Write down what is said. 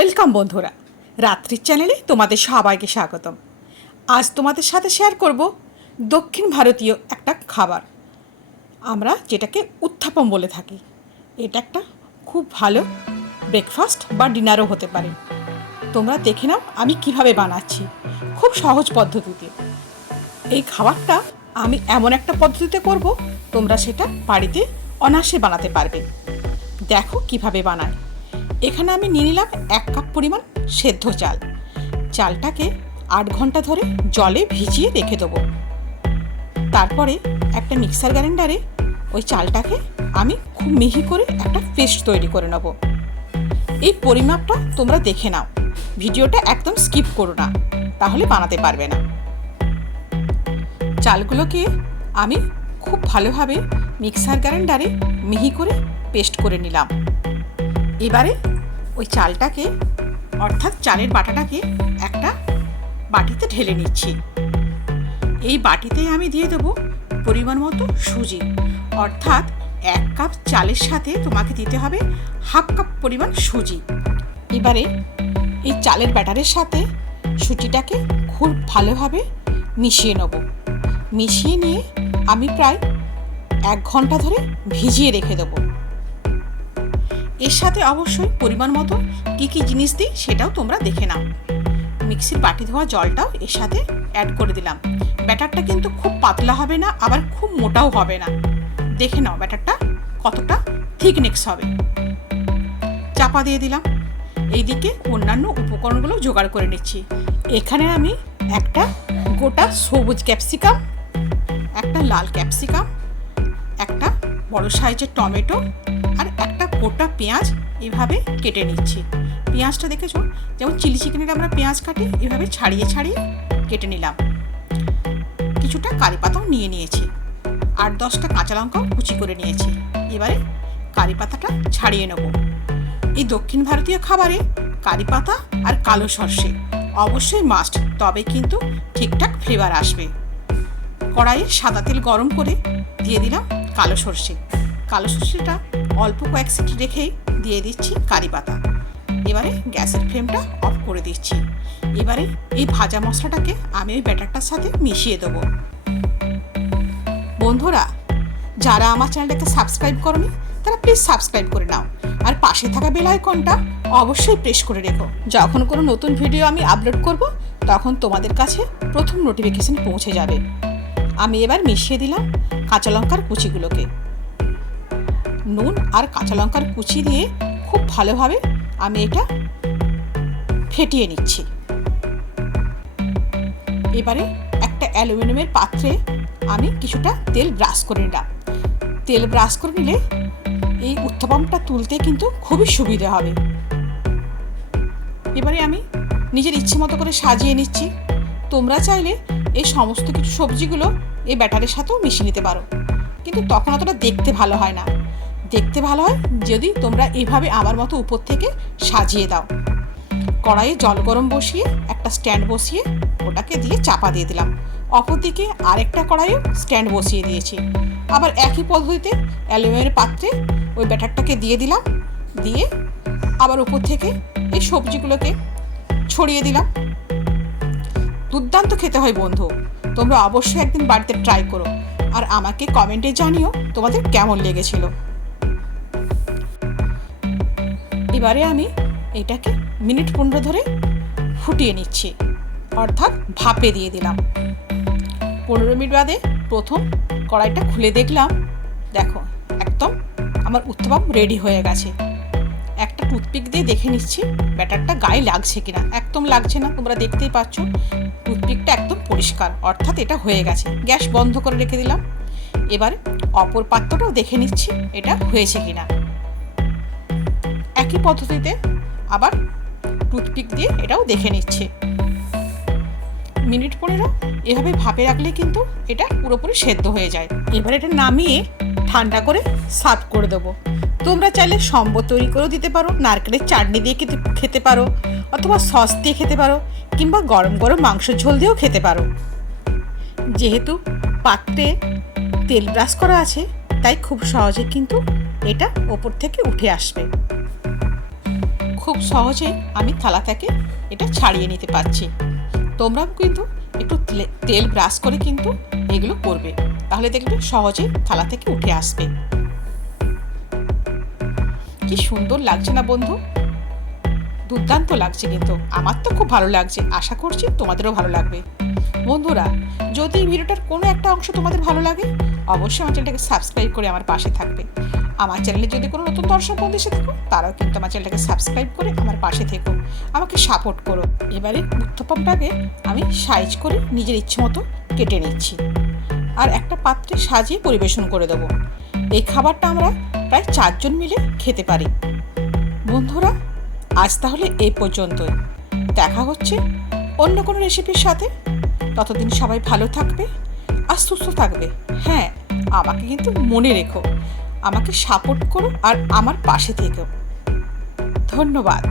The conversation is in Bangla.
ওয়েলকাম বন্ধুরা, রাত্রির চ্যানেলে তোমাদের সবাইকে স্বাগতম। আজ তোমাদের সাথে শেয়ার করব দক্ষিণ ভারতীয় একটা খাবার, আমরা যেটাকে উত্থাপম বলে থাকি। এটা একটা খুব ভালো ব্রেকফাস্ট বা ডিনারও হতে পারে। তোমরা দেখে নাও আমি কিভাবে বানাচ্ছি, খুব সহজ পদ্ধতিতে। এই খাবারটা আমি এমন একটা পদ্ধতিতে করব, তোমরা সেটা বাড়িতে অনায়াসে বানাতে পারবে। দেখো কিভাবে বানাই। এখানে আমি নিয়ে নিলাম 1 কাপ পরিমাণ সেদ্ধ চাল। চালটাকে 8 ঘন্টা ধরে জলে ভিজিয়ে রেখে দেবো। তারপরে একটা মিক্সার গ্রাইন্ডারে ওই চালটাকে আমি খুব মিহি করে একটা পেস্ট তৈরি করে নেব। এই পরিমাপটা তোমরা দেখে নাও, ভিডিওটা একদম স্কিপ করো না, তাহলে বানাতে পারবে না। চালগুলোকে আমি খুব ভালোভাবে মিক্সার গ্রাইন্ডারে মিহি করে পেস্ট করে নিলাম। এবারে ওই চালটাকে অর্থাৎ চালের বাটাটাকে একটা বাটিতে ঢেলে নিচ্ছি। এই বাটিতে আমি দিয়ে দেবো পরিমাণ মতো সুজি, অর্থাৎ 1 কাপ চালের সাথে তোমাকে দিতে হবে 1/2 কাপ পরিমাণ সুজি। এবারে এই চালের ব্যাটারের সাথে সুজিটাকে খুব ভালোভাবে মিশিয়ে নেব। মিশিয়ে নিয়ে আমি প্রায় 1 ঘন্টা ধরে ভিজিয়ে রেখে দেবো। এর সাথে অবশ্যই পরিমাণ মতো কী কী জিনিস দিই সেটাও তোমরা দেখে নাও। মিক্সির বাটি ধোয়া জলটাও এর সাথে অ্যাড করে দিলাম। ব্যাটারটা কিন্তু খুব পাতলা হবে না, আবার খুব মোটাও হবে না। দেখে নাও ব্যাটারটা কতটা থিকনেস হবে। চাপা দিয়ে দিলাম। এইদিকে অন্যান্য উপকরণগুলো জোগাড় করে নিচ্ছি। এখানে আমি একটা গোটা সবুজ ক্যাপসিকাম, একটা লাল ক্যাপসিকাম, একটা বড় সাইজের টমেটো আর একটা গোটা পেঁয়াজ এভাবে কেটে নিচ্ছি। পেঁয়াজটা দেখেছো, যেমন চিলি চিকেনের আমরা পেঁয়াজ কাটি, এভাবে ছাড়িয়ে ছাড়িয়ে কেটে নিলাম। কিছুটা কারি পাতাও নিয়ে নিয়েছি, 8-10টা কাঁচা লঙ্কাও কুচি করে নিয়েছি। এবারে কারি পাতাটা ছাড়িয়ে নেব। এই দক্ষিণ ভারতীয় খাবারে কারি পাতা আর কালো সর্ষে অবশ্যই মাস্ট, তবে কিন্তু ঠিকঠাক ফ্লেভার আসবে। কড়াইয়ে সাদা তেল গরম করে দিয়ে দিলাম কালো সর্ষে। কালো সর্ষেটা অল্প কয়েক সেকেন্ড রেখেই দিয়ে দিচ্ছি কারি পাতা। এবারে গ্যাসের ফ্লেমটা অফ করে দিচ্ছি। এবারে এই ভাজা মশলাটাকে আমি ওই ব্যাটারটার সাথে মিশিয়ে দেবো। বন্ধুরা, যারা আমার চ্যানেলটাকে সাবস্ক্রাইব করোনি তারা প্লিজ সাবস্ক্রাইব করে নাও, আর পাশে থাকা বেল আইকনটা অবশ্যই প্রেস করে রেখো। যখন কোনো নতুন ভিডিও আমি আপলোড করব তখন তোমাদের কাছে প্রথম নোটিফিকেশন পৌঁছে যাবে। আমি এবার মিশিয়ে দিলাম কাঁচা লঙ্কার কুচিগুলোকে। নুন আর কাঁচা লঙ্কার কুচি দিয়ে খুব ভালোভাবে আমি এটা ফেটিয়ে নিচ্ছি। এবারে একটা অ্যালুমিনিয়ামের পাত্রে আমি কিছুটা তেল ব্রাশ করে নিলাম। তেল ব্রাশ করে নিলে এই উত্থাপমটা তুলতে কিন্তু খুবই সুবিধা হবে। এবারে আমি নিজের ইচ্ছে মতো করে সাজিয়ে নিচ্ছি। তোমরা চাইলে এই সমস্ত কিছু সবজিগুলো এই ব্যাটারের সাথেও মিশিয়ে নিতে পারো, কিন্তু তখন অতটা দেখতে ভালো হয় না। দেখতে ভালো হয় যদি তোমরা এইভাবে আমার মতো উপর থেকে সাজিয়ে দাও। কড়াইয়ে জল গরম বসিয়ে একটা স্ট্যান্ড বসিয়ে ওটাকে দিয়ে চাপা দিয়ে দিলাম। অপরদিকে আরেকটা কড়াইয়ে স্ট্যান্ড বসিয়ে দিয়েছি। আবার একই পদ্ধতিতে অ্যালুমিনিয়ামের পাত্রে ওই ব্যাটারটাকে দিয়ে দিলাম। দিয়ে আবার উপর থেকে এই সবজিগুলোকে ছড়িয়ে দিলাম। দুর্দান্ত খেতে হয় বন্ধু, তোমরা অবশ্যই একদিন বাড়িতে ট্রাই করো, আর আমাকে কমেন্টে জানিও তোমাদের কেমন লেগেছিল। এবারে আমি এটাকে মিনিট 15 ধরে ফুটিয়ে নিচ্ছি, অর্থাৎ ভাপে দিয়ে দিলাম। 15 মিনিট বাদে প্রথম কড়াইটা খুলে দেখলাম, দেখো একদম আমার উত্তাপ রেডি হয়ে গেছে। একটা টুথপিক দিয়ে দেখে নিচ্ছি ব্যাটারটা গায়ে লাগছে কিনা। একদম লাগছে না, তোমরা দেখতেই পাচ্ছ টুথপিকটা একদম পরিষ্কার, অর্থাৎ এটা হয়ে গেছে। গ্যাস বন্ধ করে রেখে দিলাম। এবার অপর পাত্রটাও দেখে নিচ্ছি এটা হয়েছে কিনা। একই পদ্ধতিতে আবার টুথপিক দিয়ে এটাও দেখে নিচ্ছে। মিনিট 15 এভাবে ভাপে রাখলে কিন্তু এটা পুরোপুরি সেদ্ধ হয়ে যায়। এবার এটা নামিয়ে ঠান্ডা করে সার্ভ করে দেবো। তোমরা চাইলে সম্বর তৈরি করেও দিতে পারো, নারকেলের চাটনি দিয়ে খেতে পারো, অথবা সস দিয়ে খেতে পারো, কিংবা গরম গরম মাংসের ঝোল দিয়েও খেতে পারো। যেহেতু পাত্রে তেল ব্রাশ করা আছে তাই খুব সহজে কিন্তু এটা ওপর থেকে উঠে আসবে। খুব সহজেই আমি থালা থেকে এটা ছাড়িয়ে নিতে পারছি। তোমরাও কিন্তু একটু তেল ব্রাশ করে কিন্তু এগুলো করবে, তাহলে দেখবে সহজেই থালা থেকে উঠে আসবে। কি সুন্দর লাগছে না বন্ধু? দুর্দান্ত লাগছে, কিন্তু আমার তো খুব ভালো লাগছে, আশা করছি তোমাদেরও ভালো লাগবে। বন্ধুরা, যদি ভিডিওটার কোনো একটা অংশ তোমাদের ভালো লাগে, অবশ্যই আমার চ্যানেলটাকে সাবস্ক্রাইব করে আমার পাশে থাকবে। আমার চ্যানেলে যদি কোনো নতুন দর্শক বন্ধু এসে থাকো, তারাও কিন্তু আমার চ্যানেলটাকে সাবস্ক্রাইব করে আমার পাশে থেকো, আমাকে সাপোর্ট করো। এবারে উত্তপমটাকে আমি সাইজ করে নিজের ইচ্ছে মতো কেটে নিচ্ছি, আর একটা পাত্রে সাজিয়ে পরিবেশন করে দেবো। এই খাবারটা আমরা প্রায় 4 জন মিলে খেতে পারি। বন্ধুরা, আজ তাহলে এই পর্যন্তই। দেখা হচ্ছে অন্য কোনো রেসিপির সাথে। ততদিন সবাই ভালো থাকবে আর সুস্থ থাকবে। হ্যাঁ, আমাকে কিন্তু মনে রেখো, আমাকে সাপোর্ট করো আর আমার পাশে থেকো। ধন্যবাদ।